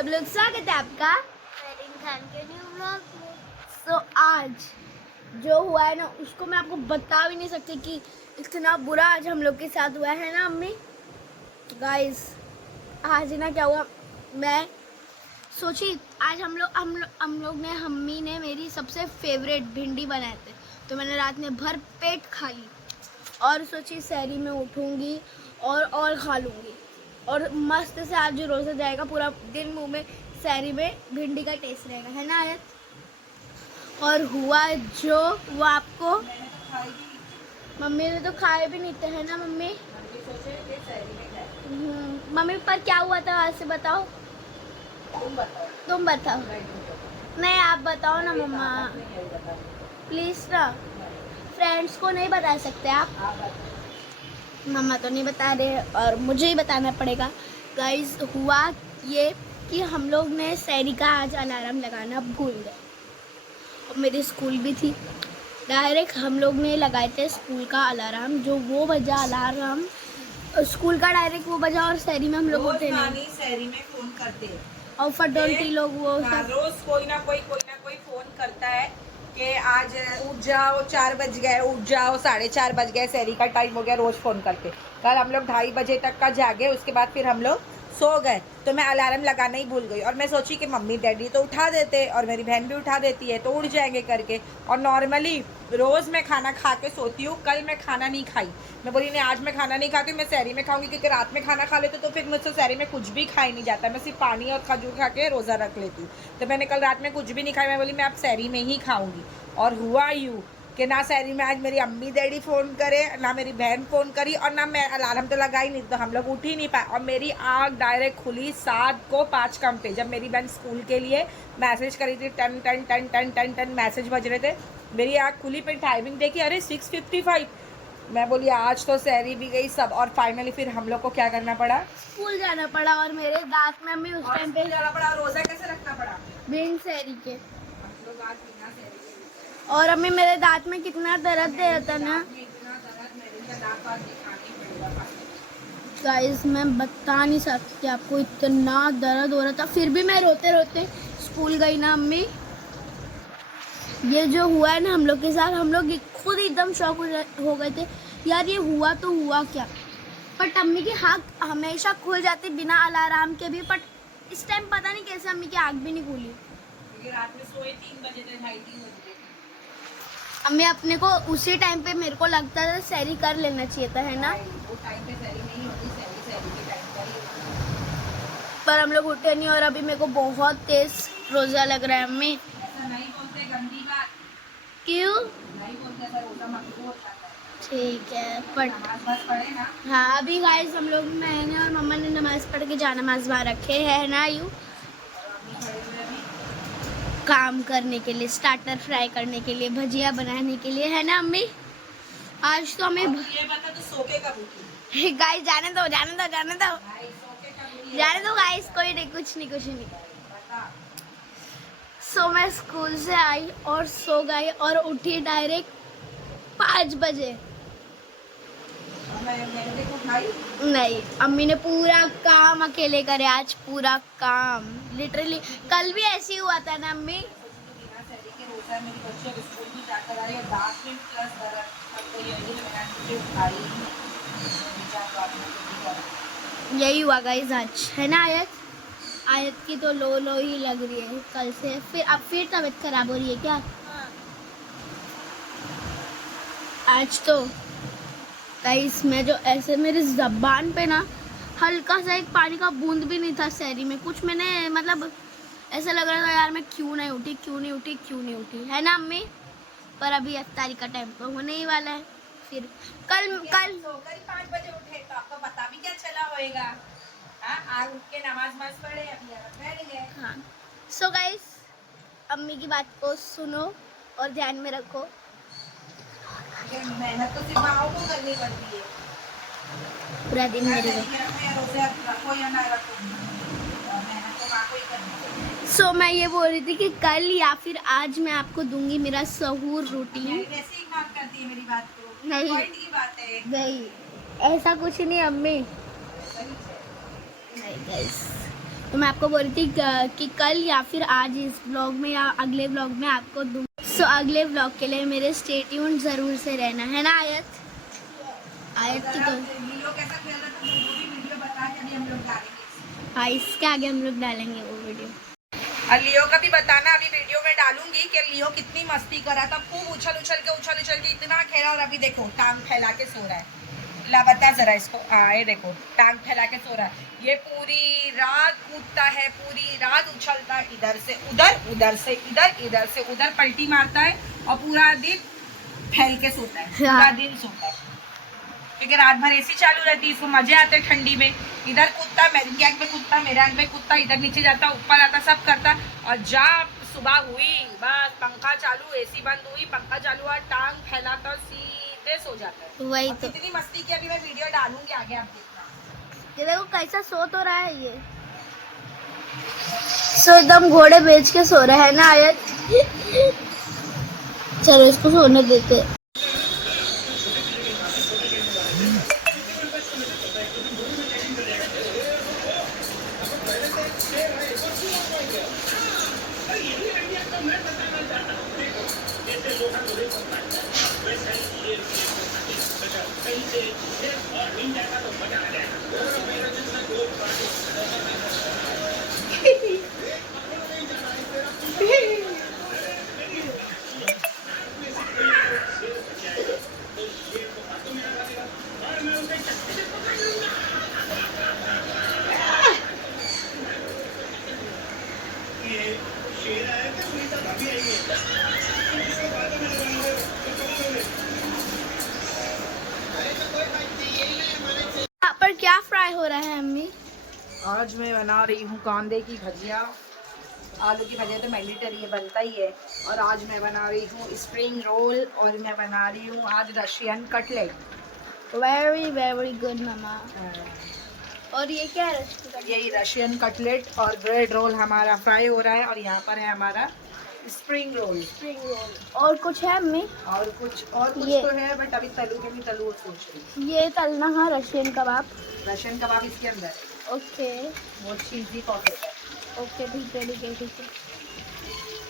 सब लोग, स्वागत है आपका खान के न्यू व्लॉग में। तो आज जो हुआ है ना उसको मैं आपको बता भी नहीं सकती कि इतना बुरा आज हम लोग के साथ हुआ है ना अम्मी। गाइस आज ना क्या हुआ, मैं सोची आज हम लोग ने अम्मी ने मेरी सबसे फेवरेट भिंडी बनाए थे, तो मैंने रात में भर पेट खा ली और सोची सहरी में उठूंगी और खा लूँगी और मस्त से आज रोज़ा जाएगा, पूरा दिन मुंह में सहरी में भिंडी का टेस्ट रहेगा, है ना आयत। और हुआ जो वो आपको मम्मी ने तो खाए भी नहीं थे, है ना मम्मी। मम्मी पर क्या हुआ था आज से बताओ, तुम बताओ। नहीं आप बताओ ना मम्मा, प्लीज ना, फ्रेंड्स को नहीं बता सकते आप। मम्मा तो नहीं बता रहे और मुझे ही बताना पड़ेगा। गाइस हुआ ये कि हम लोग ने सहरी का आज अलार्म लगाना भूल गए और मेरी स्कूल भी थी। डायरेक्ट हम लोग ने लगाए थे स्कूल का अलार्म, जो वो बजा अलार्म स्कूल का डायरेक्ट वो बजा और सहरी में हम लोग उठे नहीं। सहरी में फोन करते और फटोल्टी लोग वो रोज कोई ना कोई फोन करता है कि आज उठ जाओ, 4 बज गए, उठ जाओ, 4:30 बज गए, सहरी का टाइम हो गया, रोज फोन करते। कल हम लोग 2:30 बजे तक का जागे, उसके बाद फिर हम लोग सो गए, तो मैं अलार्म लगाना ही भूल गई। और मैं सोची कि मम्मी डैडी तो उठा देते और मेरी बहन भी उठा देती है तो उठ जाएंगे करके। और नॉर्मली रोज मैं खाना खा के सोती हूँ, कल मैं खाना नहीं खाई। मैं बोली नहीं आज मैं खाना नहीं खाती, मैं सहरी में खाऊंगी, क्योंकि रात में खाना खा लेते तो फिर मुझसे सहरी में कुछ भी खाई नहीं जाता, मैं सिर्फ पानी और खजूर खा के रोज़ा रख लेती हूँ। तो मैंने कल रात में कुछ भी नहीं खाई, मैं बोली मैं अब सहरी में ही खाऊंगी। और हुआ यूँ कि ना सहरी में आज मेरी अम्मी डैडी फ़ोन करे, ना मेरी बहन फ़ोन करी, और ना मैं अलार्म तो लगाई नहीं, तो हम लोग उठ ही नहीं पाए। और मेरी आँख डायरेक्ट खुली 7 को 5 कम पे, जब मेरी बहन स्कूल के लिए मैसेज करी थी, टन टन टन टन टन टन मैसेज बज रहे थे, मेरी आँख खुली, फिर टाइमिंग देखी, अरे 6:55। मैं बोली आज तो सहरी भी गई सब। और फाइनली फिर हम लोग को क्या करना पड़ा, स्कूल जाना पड़ा। और मेरे दांत में अम्मी उस टाइम पे जाना पड़ा, रोज़ा कैसे रखना पड़ा, बिन सहरी के। हम लोग आज बिना सहरी के। और अम्मी मेरे दांत में कितना दर्द दे रहा था ना गाइस, मैं बता नहीं सकती आपको, इतना दर्द हो रहा था। फिर भी मैं रोते रोते स्कूल गई ना अम्मी। ये जो हुआ है ना हम लोग के साथ, हम लोग खुद एकदम शॉक हो गए थे यार, ये हुआ तो हुआ क्या। बट अम्मी की आँख हमेशा खुल जाती बिना अलार्म के भी, बट इस टाइम पता नहीं कैसे अम्मी की आँख भी नहीं खुली। रात में सोए 3 बजे थे, 2:30 बजे। अम्मी अपने को उसी टाइम पे मेरे को लगता था सहरी कर लेना चाहिए था, है ना। वो टाइम पे सहरी नहीं होती, सहरी के टाइम पर ही होती। पर हम लोग उठे नहीं और अभी मेरे को बहुत तेज रोजा लग रहा है अम्मी। ऐसा नहीं बोलते, गंदी बात। क्यों? नहीं बोलते, ऐसा रोजा मत होता है। ठीक है बट नमाज बस पढ़े ना। हाँ अभी गाइस हम लोग, मैंने और मम्मा ने नमाज पढ़ के जा नमाज वहाँ रखे है ना, यूँ काम करने के लिए, स्टार्टर फ्राई करने के लिए, भजिया बनाने के लिए, है ना अम्मी। आज तो हमें ये बता तो सोके कब उठी? गाइस जाने दो जाने दो जाने दो सोके कब उठी? जाने दो गाइस, कोई नहीं, कुछ नहीं कुछ नहीं। बता। सो मैं स्कूल से आई और सो गई और उठी डायरेक्ट 5 बजे। मैंने को उठाई। नहीं अम्मी ने पूरा काम अकेले करे आज, पूरा काम लिटरली। कल भी ऐसे ही हुआ था ना अम्मी। बिना सहरी के रोजा मेरी बच्ची अब स्कूल भी जाकर आई और दांत में प्लस दर्द, अब तो यही मैंने उठाई। यही हुआ गाइस आज, है ना आयत। आयत की तो लो ही लग रही है कल से, फिर अब फिर तबीयत खराब हो रही है क्या। आज तो गाइस मैं जो ऐसे मेरी ज़बान पे ना हल्का सा एक पानी का बूंद भी नहीं था सहरी में, कुछ मैंने मतलब ऐसा लग रहा था यार मैं क्यों नहीं उठी, है ना अम्मी। पर अभी इफ्तारी का टाइम तो होने ही वाला है। फिर कल सोकर ही 5 बजे उठे तो आपको पता भी क्या चला होएगा। हाँ, आज उठ के नमाज पढ़े, अभी बैठ गए। हाँ सो गाइस अम्मी की बात को सुनो और ध्यान में रखो। मेहनत तो सिर्फ माओ को करनी पड़ती है। पूरा दिन मेरे रखो या ना रखो, मेहनत तो माँ को ही करनी पड़ती है। सो मैं ये बोल रही थी कि कल या फिर आज मैं आपको दूंगी मेरा सहूर रूटीन। कैसे इग्नोर करती है मेरी बात को? नहीं। पॉइंट की बात है। नहीं ऐसा कुछ नहीं अम्मी। सही है। नहीं गाइस तो मैं आपको बोल रही थी कि कल या फिर आज इस ब्लॉग में या अगले ब्लॉग में आपको दूँ। सो अगले ब्लॉग के लिए मेरे स्टे ट्यून ज़रूर से रहना है ना आयत की। तो लियो कैसा खेल रहा था वो भी वीडियो बता के अभी हम लोग डालेंगे। हाँ, इसके आगे हम लोग डालेंगे वो वीडियो। और लियो का भी बताना अभी वीडियो में डालूंगी कि लियो कितनी मस्ती करा था, खूब उछल उछल के इतना खेला। और अभी देखो टांग फैला के सो रहा है। ला बता जरा इसको, ये देखो टांग फैला के सो रहा है। ये पूरी रात कूदता है, पूरी रात उछलता है, इधर से उधर, उधर से इधर, इधर से उधर पलटी मारता है और पूरा दिन फैल के सोता है, पूरा दिन सोता है। क्योंकि रात भर एसी चालू रहती है, इसको मजे आते हैं ठंडी में। इधर कूदता, मेरी आंख में कूदता, मेरे आंख में कूदता, इधर नीचे जाता, ऊपर आता, सब करता। और जब सुबह हुई बस पंखा चालू, एसी बंद हुई, पंखा चालू हुआ, टांग फैलाता, सीधे सो जाता है। वही तो इतनी मस्ती की अभी मैं वीडियो डालूंगी आगे, आप देखना। ये देखो कैसा सो तो रहा है ये। सो एकदम घोड़े बेच के सो रहा है ना आयत। चलो इसको सोने देते। यहाँ पर क्या फ्राई हो रहा है अम्मी? आज मैं बना रही हूँ कांदे की भजिया। आलू की भजिया तो मैंडेटरी है, बनता ही है। और आज मैं बना रही हूँ स्प्रिंग रोल, और मैं बना रही हूँ आज Russian cutlet. Very very good मामा। और ये क्या है? यही रशियन कटलेट और ब्रेड रोल हमारा फ्राई हो रहा है। और यहाँ पर है हमारा स्प्रिंग रोल। और कुछ है अम्मी? और कुछ ये तो है, बट अभी तलू के नहीं तलू सोच रही। ये तलना है रशियन कबाब। रशियन कबाब इसके अंदर है। ओके वो चीज़ी पॉकेट है। ओके, ठीक है ठीक है ठीक है।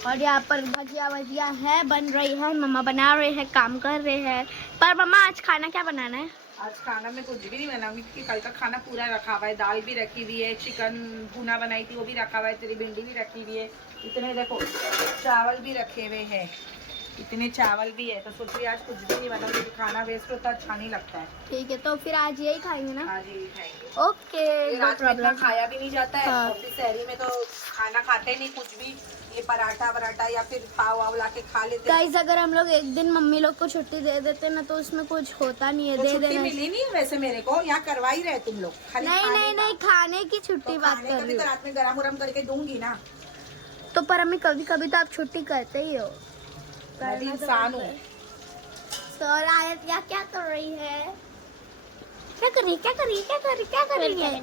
और यहाँ पर भजिया है, बन रही है, मम्मा बना रहे हैं, काम कर रहे हैं। पर मम्मा आज खाना क्या बनाना है? आज खाना में कुछ भी नहीं बनाऊंगी क्योंकि कल का खाना पूरा रखा हुआ है। दाल भी रखी हुई है, चिकन भुना बनाई थी वो भी रखा हुआ है, तेरी भिंडी भी रखी हुई है, इतने देखो चावल भी रखे हुए हैं, इतने चावल भी है। तो सोच रही आज कुछ भी नहीं बनाऊंगी क्योंकि खाना वेस्ट होता अच्छा नहीं लगता है। ठीक है, तो फिर आज यही खाएंगे ना? आज यही खाएंगे। ओके, नो रात में इतना प्रॉब्लम। खाया भी नहीं जाता है। हाँ। ऑफिस शहरी में तो खाना खाते नहीं कुछ भी, ये पराठा वराठा या फिर पाव वाव ला के खा लेते हैं। गाइस, अगर हम लोग एक दिन मम्मी लोग को छुट्टी दे देते ना तो उसमें कुछ होता नहीं है। तो दे छुट्टी देना। मिली नहीं है वैसे मेरे को, यहाँ करवा ही रहे तुम लोग। खाली नहीं खाने नहीं का। नहीं, खाने की छुट्टी तो बात खाने कर का भी रही तो हूँ। रात में गरम उरम करके दूंगी ना। तो पर अम्मी कभी कभी तो आप छुट्टी करते ही हो। मैं भी इंसान हूँ। सर आयत क्या कर रही है? क्या कर रही है?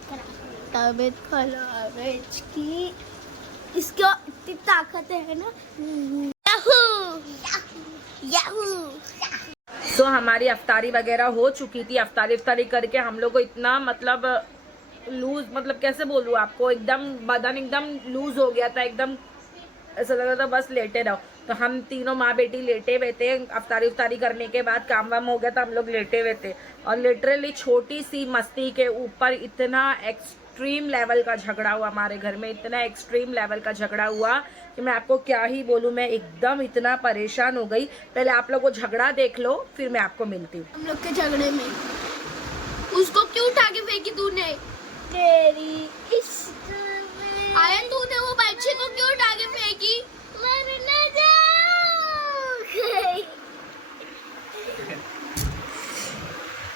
तबीयत खराब है इसकी। इसको इतनी ताकत है ना। सो हमारी अफ्तारी वगैरह हो चुकी थी। अफ्तारी करके हम लोग को इतना मतलब लूज, मतलब कैसे बोलूँ आपको, एकदम बदन एकदम लूज हो गया था, एकदम ऐसा लग रहा था बस लेटे रहो। तो हम तीनों माँ बेटी लेटे हुए थे। अफ्तारी करने के बाद काम वाम हो गया था, हम लोग लेटे हुए थे। और लिटरली छोटी सी मस्ती के ऊपर इतना एक्सट्रीम लेवल का झगड़ा हुआ हमारे घर में, इतना एक्सट्रीम लेवल का झगड़ा हुआ कि मैं आपको क्या ही बोलूँ। मैं एकदम इतना परेशान हो गई। पहले आप लोग वो झगड़ा देख लो, फिर मैं आपको मिलती हूँ। हम लोग के झगड़े में उसको क्यों उठा के फेंकी तूने? तेरी इश्क में आयन, तूने वो बच्चे को क्यों उठा के फेंकी?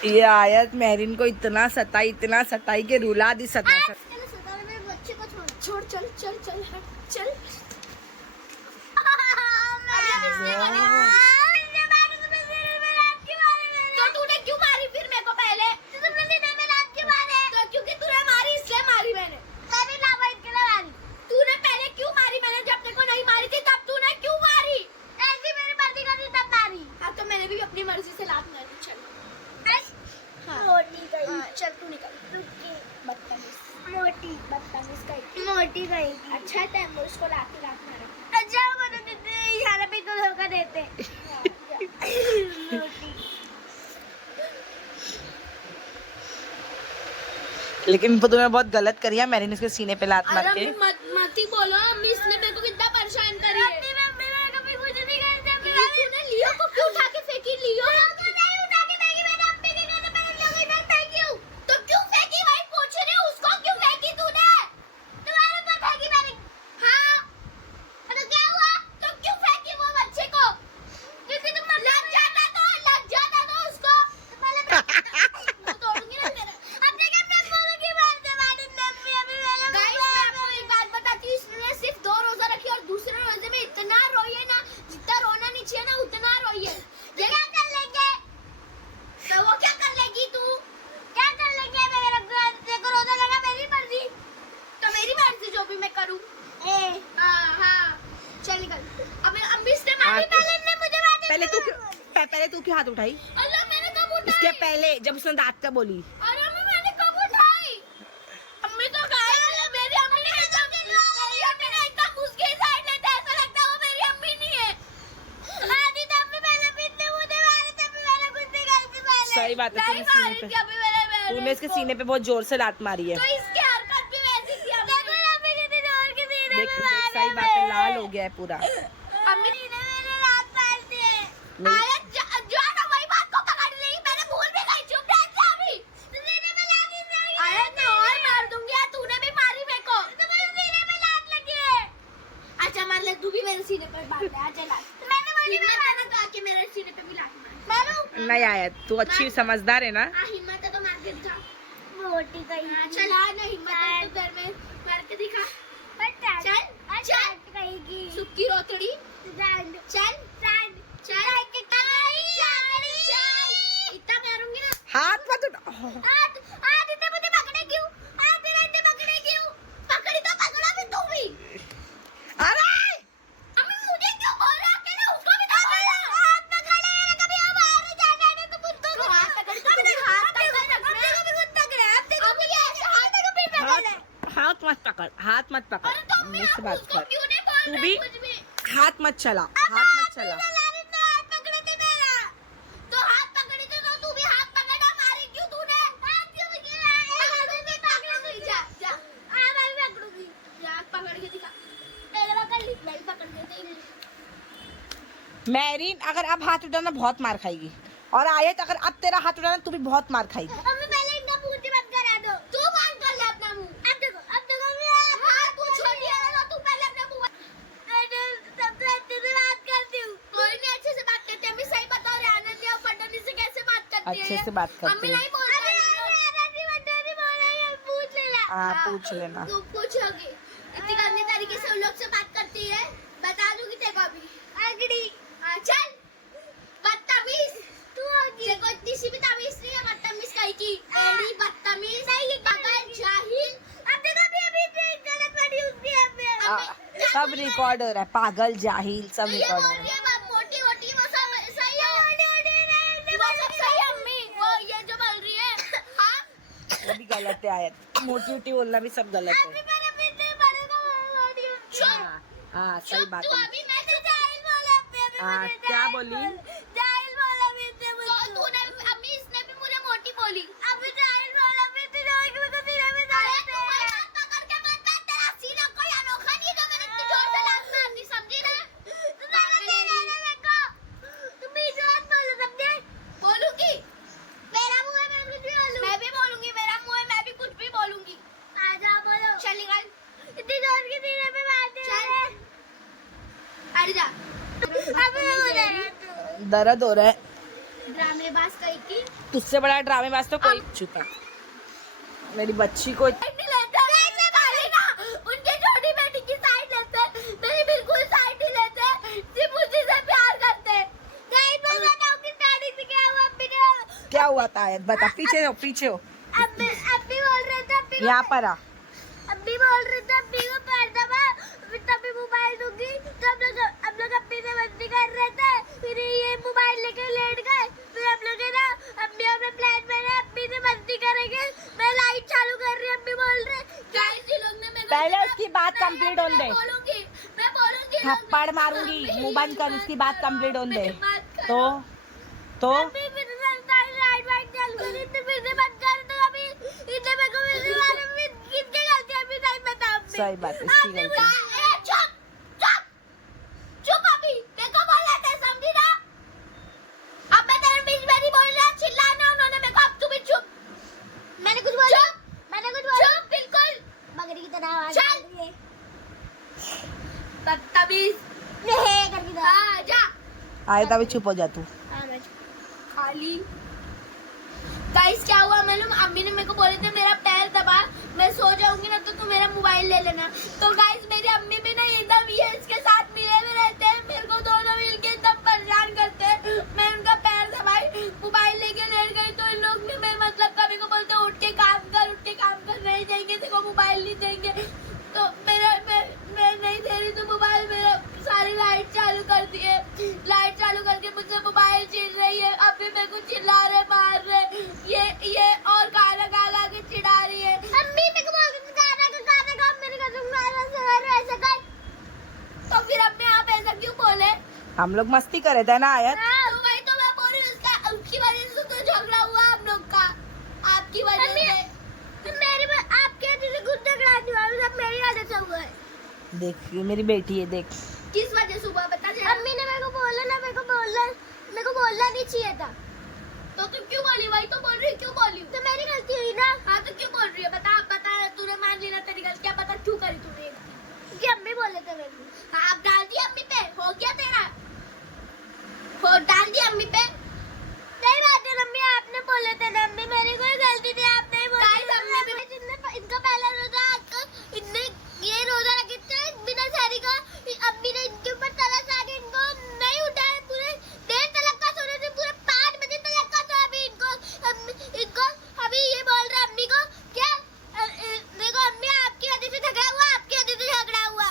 ये आयत मेहरीन को इतना सताई के रुला दी। छोड़ चल चल चल चल। तो तूने क्यों मारी फिर मेरे को पहले? तो क्योंकि तूने मारी इसलिए मारी मैंने। तूने पहले क्यों मारी? मैंने जब तेरे को नहीं मारी थी तब तूने क्यों मारी? ऐसी मेरी मर्जी का थी तब मारी। हाँ, तो मैंने भी अपनी मर्जी से लात मारी। चल हाँ। चल तू निकल। बदतमीज। मोटी बदतमीज कहीं मोटी गई अच्छा है वो उसको रात मारा अच्छा बता देते इशारा पे तो धोखा देते मोटी लेकिन तुम्हें बहुत गलत करी है, मैंने इसके सीने पे लात मार के। मत ही बोलो, अम्मी इसने मेरे को कितना परेशान करी है। मम्मी मैं कभी कुछ नहीं करती तूने लियो को क्यों उठा के फेंकी? लियो तो क्यों फेंकी भाई? पूछ रही हूँ उसको क्यों फेंकी तूने? तुम्हारे ऊपर फेंकी मैंने हाँ तो क्या हुआ तो क्यों फेंकी वो बच्चे को? क्योंकि तुम लग जाता तो उसको मैं तोड़ूंगी ना तेरा। अब देखिए मैं बोलूंगी बात जमाने नब्बी अभी मैंने गाइस मैं आपको एक बात बताती हूँ, इसने सिर्फ 2 रोजा रखी और दूसरे रोजे में इतना रोई है ना, जितना रोना नहीं चाहिए ना उतना रोई है। ये क्या कर लेंगे तो वो क्या कर लेगी तू? क्या कर लेंगे मेरा देखो रोजा लगा मेरी मर्जी तो मेरी मर्जी जो भी मैं करूँ। ए हाँ चल निकल। अब अम्मी इसने मारी पहले ने मुझे बात पहले तू क्यों हाथ उठाई? अल्लाह मैंने कब उठाई? इसके पहले जब उसने दांत का बोली। अरे अम्मी मैंने कब उठाई? अम्मी तो गायब है। मेरी अम्मी ने एकदम घुस गई साइड लेते, ऐसा लगता है वो मेरी अम्मी नहीं है। आधी तब भी मैंने बिन्ने मुझे मारे तब भी मैंने कुछ नहीं करती पहले सही बात है, नहीं मारी थी अभी तूने इसके सीने पे बहुत जोर से लात मारी है। तो इसकी हरकत भी वैसी थी अम्मी। देखो ना अभी कितनी जोर की सीने देख में देख मारा सही बात है, लाल हो गया है पूरा। अम्मी सीने मैंने रात मार दी है नहीं। आया जो ना वही बात को पकड़ ली, मैंने भूल भी गई। चुप रह जा अभी। सीने में लात लगी आया मैं और मार दूंगी यार, तूने भी मारी मेरे को। तुम्हारे सीने में लात लगी है अच्छा मान ले तू भी मेरे सीने पर मार दे। अच्छा लात मैंने बोली मैं मैंने तो आके मेरे सीने पे भी लात मार। मारू नहीं आया, तू अच्छी समझदार है ना। हाँ हिम्मत है तो मार के दिखा। मोटी गई चल हाँ ना हिम्मत है तो घर में मार के दिखा। चल चल कहेगी सुक्की रोतड़ी। जान चल जान चल इतना मारूंगी ना। हाथ मत उठा। आज आज इतने मुझे पकड़े क्यों आज इतने पकड़े क्यों पकड़ी तो पकड़ा भी तू भी। अरे अम्मी मुझे क्यों बोल रहा है? अकेले उसको भी तो बोला। हाथ पकड़े मेरे कभी अब बाहर जाना है तो मुझको तो हाथ पकड़ तो तुझे हाथ पकड़ रखना है। भी खुद पकड़े अब देखो अम्मी ये ऐसे हाथ देखो भी पकड़े हाथ मत पकड़, हाथ मत पकड़। अरे तो अम्मी मुझसे आप बात उसको कर। क्यों नहीं बोल तू रहे भी कुछ भी? हाथ मत चला, हाथ मत चला। हाथ पकड़े थे मेरा तो हाथ पकड़ी तो तू भी हाथ पकड़ा, मारी क्यों तूने? हाथ क्यों गिरा जा जा मैं भी पकड़ूंगी हाथ पकड़ के दिखा। पहले पकड़ ली मैं पकड़ के दे। मैरीन अगर अब हाथ उठाना बहुत मार खाएगी, और आयत अगर अब तेरा हाथ उठाना तू भी बहुत मार खाएगी। मम्मी पहले इनका पूछी बंद करा दो तू बंद कर ले अपना मुंह। अब देखो हाँ तू छोटी है ना, तू पहले अपना मुंह। सबसे अच्छे से बात करती हूँ कोई नहीं अच्छे से बात करती है। अम्मी सही बताओ रेहाना जी और फटनी से कैसे बात करती है? अच्छे से बात करती अम्मी है। नहीं बोल रही है। पूछ लेना हाँ पूछ लेना। तू पूछोगी इतनी गंदी तरीके से उन लोग से बात करती है, बता दूंगी तेरे को अभी। अगड़ी हाँ चल बदतमीज। तू होगी तेरे को इतनी सी भी तमीज नहीं है बदतमीज कहीं की। एड़ी बदतमीज नहीं, पागल जाहिल। अब देखो अभी गलत वर्ड यूज किया हमने सब रिकॉर्ड हो रहा है, पागल जाहिल सब ये रिकॉर्ड बोल हो रही रहा है बात मोटी मोटी, वो सब सही है। वो सब सही है अम्मी, वो ये जो बोल रही है। हाँ है। वो भी गलत है आयत, मोटी मोटी बोलना भी सब गलत है। चुप हाँ सही चुप बात तू है। अभी मैं तो जाहिल बोला। हाँ क्या बोली? जाहिल बोला मुझसे तो तूने अम्मी इसने भी मुझे मोटी बोली। अभी जाहिल बोला मुझसे जो कि मुझे सीने में अरे तू कोई हाथ पकड़ के मत बैठ, तेरा सीना कोई अनोखा नहीं है जो मैंने इतनी जोर से लात मारनी, समझी ना? तुम बीच में मत बोलो समझे बोलूंगी मेरा मुंह है मैं कुछ भी बोलूं मैं भी बोलूंगी, मेरा मुंह है मैं भी कुछ भी बोलूंगी। आजा बोलो चल निकल इतनी जोर की सीने में बात है चल। अरे जा अभी मैं बोल रहा हूं दर्द हो रहा है। ड्रामेबाज कहीं की तुझसे बड़ा ड्रामेबाज तो कोई छुपा। मेरी बच्ची को साइड नहीं लेते खाली ना, उनके छोटी बेटी की साइड लेते, मेरी बिल्कुल साइड नहीं लेते, सिर्फ उसी से प्यार करते। गाइस मैं बताऊं कि स्टार्टिंग से क्या हुआ अभी ने क्या हुआ था आयत, बता। पीछे हो, पीछे हो, अभी बोल रहे थे अभी यहाँ पर आ। अभी बोल रहे थे अभी को पैर दबा फिर तभी मोबाइल दूंगी तो हम लोग अभी से मस्ती कर रहे थे फिर ये मोबाइल लेके लेट गए फिर हम लोग है ना अभी हमें प्लान बना अभी से मस्ती करेंगे मैं लाइट चालू कर रही अभी बोल रहे पहले उसकी बात कंप्लीट होने दे। मैं बोलूंगी थप्पड़ मारूंगी, मुंह बंद कर, उसकी बात कंप्लीट होने दे। तो अभी फिर से लाइट वाइट चल गई, इतने फिर से बंद कर दो अभी, इतने मेरे को फिर से मारे, फिर किसकी गलती है अभी नहीं पता अभी। सही बात है, इसकी गलती है। चुप चुप चुप अभी, देखो बोल रहा था समझी ना, अब मैं तेरे बीच में नहीं बोल रहा, चिल्लाना उन्होंने मेरे को, अब तू भी चुप। मैंने कुछ बोला? मैंने कुछ बोला? चुप बिल्कुल, बकरी की तरह आवाज आ रही है। बदतमीज। नहीं करके दो। हाँ जा। आए तभी चुप हो जा तू। हाँ मैं खाली गाइस क्या हुआ मालूम, अम्मी ने मेरे को बोले थे मेरा पैर दबा, मैं सो जाऊंगी ना तो तू मेरा मोबाइल ले लेना। तो गाइस मेरी अम्मी भी ना एकदम ये इसके साथ मिले हुए रहते हैं, मेरे को दोनों मिलके एकदम परेशान करते हैं। मैं उनका पैर दबाई, मोबाइल लेके लेट गई तो इन लोग ने मैं मतलब कभी को बोलते उठ के काम कर, नहीं देंगे देखो मोबाइल नहीं देंगे। तो मैं नहीं दे रही तो मोबाइल, मेरा सारी लाइट चालू कर दिए, लाइट चालू करके मुझसे मोबाइल छीन रही है, अभी मेरे को चिल्ला रहे मार रहे, ये और गाना गा गा के चिढ़ा रही है। अम्मी मेरे को बोल रही थी गाना गा मेरे कसम ऐसा कर। तो फिर अम्मी आप ऐसा क्यों बोले? हम लोग मस्ती करे थे ना आयत। तो वही तो मैं बोल रही हूँ, उसकी वजह से तो झगड़ा हुआ हम लोग का, आपकी वजह से। आपके वजह से खुद झगड़ा नहीं हुआ, सब मेरी वजह से हुआ है। देख ये मेरी बेटी है, देख किस वजह से हुआ बता जरा। अम्मी ने मेरे को बोलना नहीं चाहिए था। तो तुम क्यों बोली? वही तो बोल रही हूँ, क्यों बोली? तो मेरी गलती हुई ना। हाँ तो क्यों बोल रही है? बता तूने मान ली ना तेरी गलती, क्या पता क्यों करी तूने? कि अम्मी बोले थे मेरे को। हाँ, अब डाल दिया अम्मी पे, हो गया तेरा, हो डाल दिया अम्मी पे। सही बात है अम्मी, आपने बोले थे ना अम्मी, मेरी कोई गलती नहीं, आप नहीं बोले। इनका पहला रोजा इनने ये रोजा रखे थे बिना सारी का, अम्मी ने इनके ऊपर तरस आ गई, इनको नहीं उठाया, पूरे देर तक का सोने थे, पूरे 5 बजे तक का सोया। अभी इनको अभी ये बोल रहे अम्मी को क्या, देखो अम्मी आपकी वजह से झगड़ा हुआ, आपकी वजह से झगड़ा हुआ।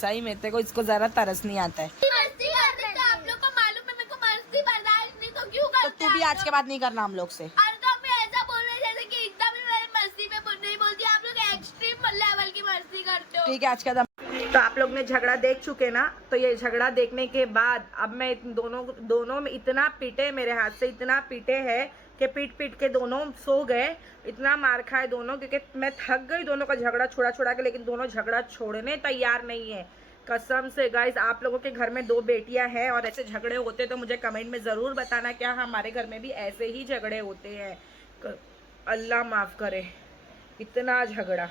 सही में तेरे को इसको जरा तरस नहीं आता है। मस्ती करते थे आप लोग को मालूम है, मेरे को मस्ती बर्दाश्त नहीं, तो क्यों तो करते? तू भी आज के बाद नहीं करना हम लोग से। अरे तो अम्मी ऐसा बोल रहे जैसे कि एकदम ही मेरी मस्ती में नहीं बोलती, आप लोग एक्सट्रीम लेवल की मस्ती करते हो। ठीक है आज का दम। तो आप लोग ने झगड़ा देख चुके ना, तो ये झगड़ा देखने के बाद अब मैं दोनों में इतना पीटे, मेरे हाथ से इतना पीटे हैं कि पीट के दोनों सो गए, इतना मार खाए दोनों, क्योंकि मैं थक गई दोनों का झगड़ा छोड़ा के, लेकिन दोनों झगड़ा छोड़ने तैयार नहीं है कसम से। गाइज आप लोगों के घर में 2 बेटियां हैं और ऐसे झगड़े होते तो मुझे कमेंट में ज़रूर बताना, क्या हमारे घर में भी ऐसे ही झगड़े होते हैं? अल्लाह माफ़ करे इतना झगड़ा।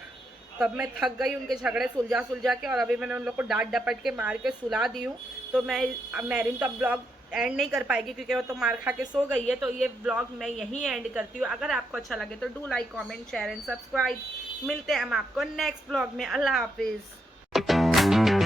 तब मैं थक गई उनके झगड़े सुलझा के, और अभी मैंने उन लोग को डांट डपट के मार के सुला दी हूँ। तो मेरिन तो अब ब्लॉग एंड नहीं कर पाएगी क्योंकि वो तो मार खा के सो गई है। तो ये ब्लॉग मैं यहीं एंड करती हूँ। अगर आपको अच्छा लगे तो do like, comment, share and subscribe. मिलते हैं हम आपको नेक्स्ट ब्लॉग में। अल्लाह हाफिज़।